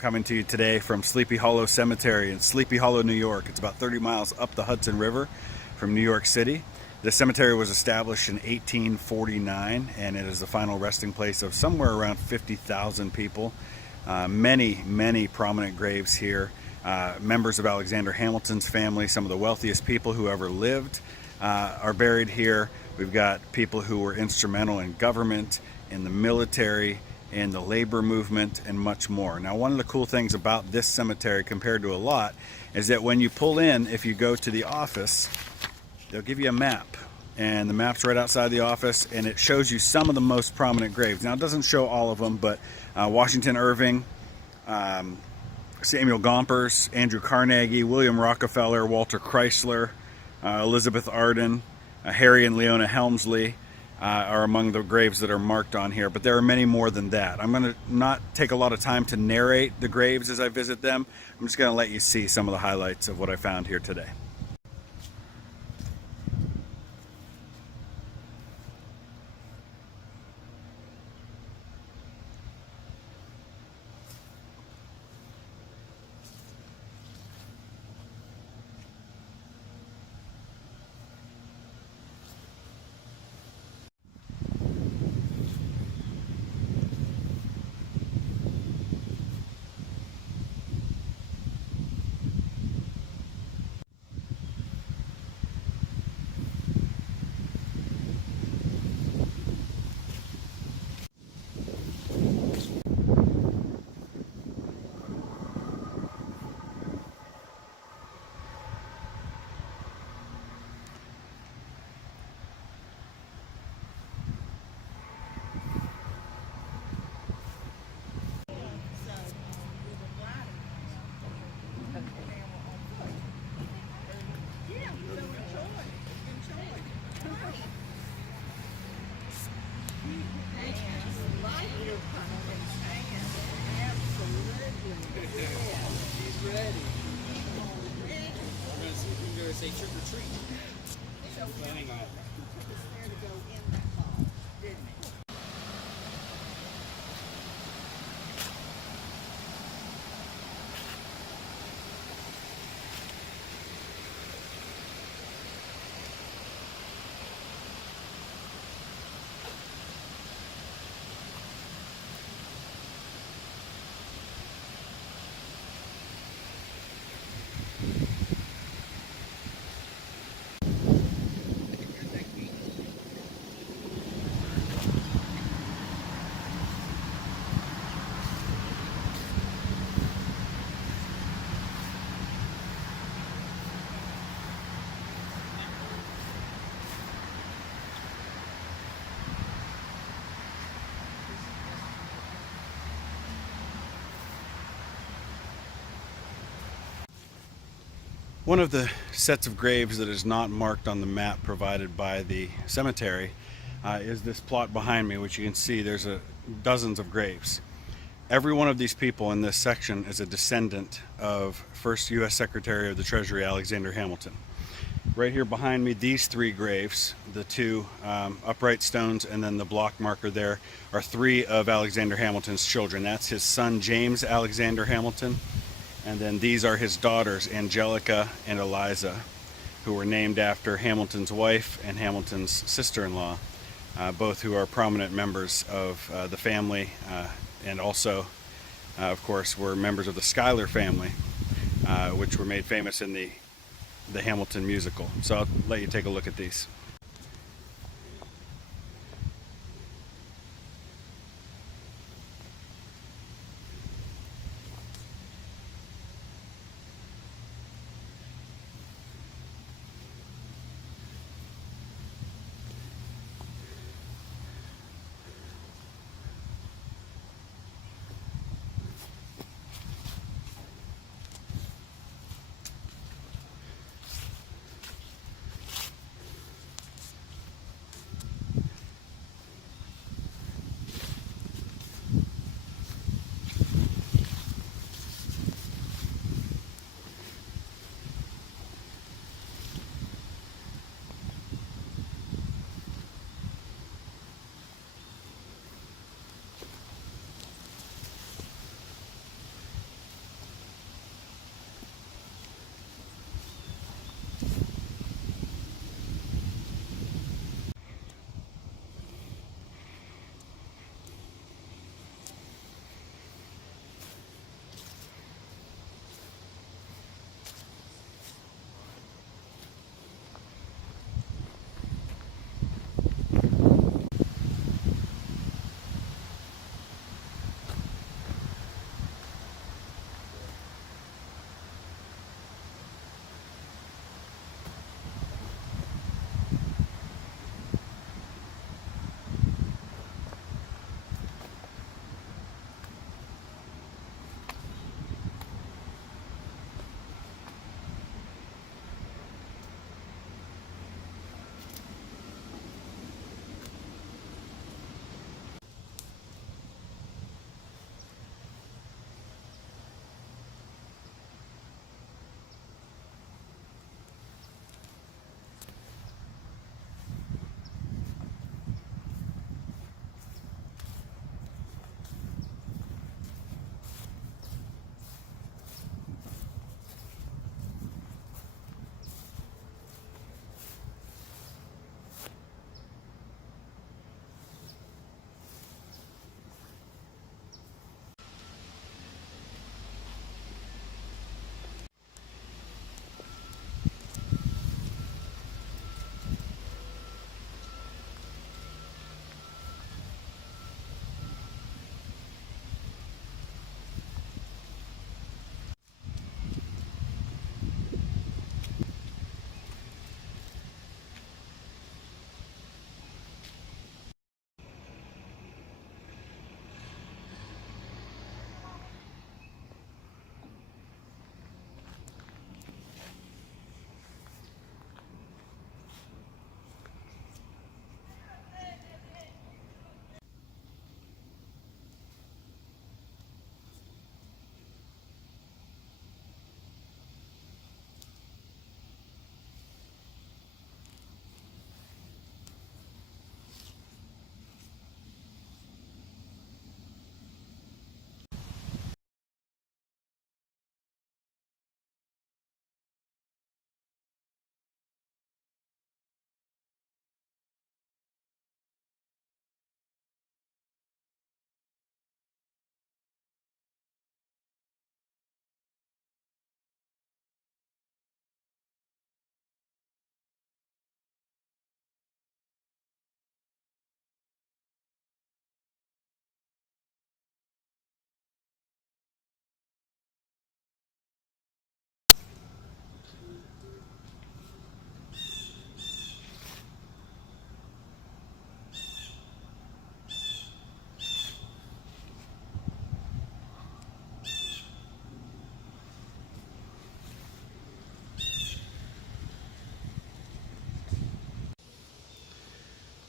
coming to you today from Sleepy Hollow Cemetery in Sleepy Hollow, New York. It's about 30 miles up the Hudson River from New York City. The cemetery was established in 1849, and it is the final resting place of somewhere around 50,000 people. Many prominent graves here. Members of Alexander Hamilton's family, some of the wealthiest people who ever lived, are buried here. We've got people who were instrumental in government, in the military, in the labor movement, and much more. Now, one of the cool things about this cemetery compared to a lot is that when you pull in, if you go to the office, they'll give you a map, and the map's right outside the office, and it shows you some of the most prominent graves. Now, it doesn't show all of them, but Washington Irving, Samuel Gompers, Andrew Carnegie, William Rockefeller, Walter Chrysler, Elizabeth Arden, Harry and Leona Helmsley are among the graves that are marked on here, but there are many more than that. I'm going to not take a lot of time to narrate the graves as I visit them. I'm just going to let you see some of the highlights of what I found here today. Say trick or treat. So planning on it. Took us there to go in that fall, didn't it? One of the sets of graves that is not marked on the map provided by the cemetery is this plot behind me, which you can see there's dozens of graves. Every one of these people in this section is a descendant of first U.S. Secretary of the Treasury Alexander Hamilton. Right here behind me, these three graves, the two upright stones and then the block marker there, are three of Alexander Hamilton's children. That's his son James Alexander Hamilton. And then these are his daughters, Angelica and Eliza, who were named after Hamilton's wife and Hamilton's sister-in-law, both who are prominent members of the family, and also, of course, were members of the Schuyler family, which were made famous in the Hamilton musical. So I'll let you take a look at these.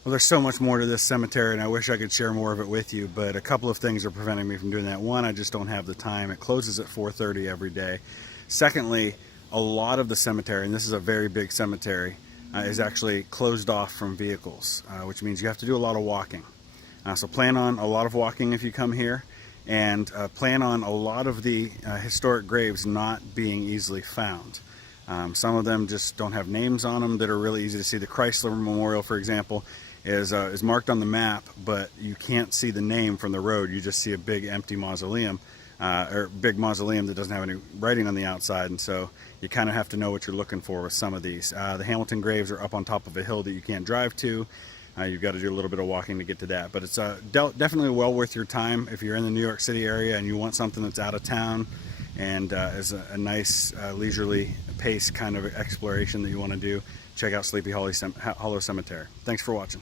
Well, there's so much more to this cemetery, and I wish I could share more of it with you, but a couple of things are preventing me from doing that. One, I just don't have the time. It closes at 4:30 every day. Secondly, a lot of the cemetery, and this is a very big cemetery, is actually closed off from vehicles, which means you have to do a lot of walking. So plan on a lot of walking if you come here, and plan on a lot of the historic graves not being easily found. Some of them just don't have names on them that are really easy to see. The Chrysler Memorial, for example, is marked on the map, but you can't see the name from the road. You just see a big empty mausoleum, or big mausoleum that doesn't have any writing on the outside, and so you kind of have to know what you're looking for with some of these. The Hamilton graves are up on top of a hill that you can't drive to. You've got to do a little bit of walking to get to that, but it's definitely well worth your time if you're in the New York City area and you want something that's out of town and is a nice leisurely pace kind of exploration that you want to do. Check out Sleepy Hollow Cemetery. Thanks for watching.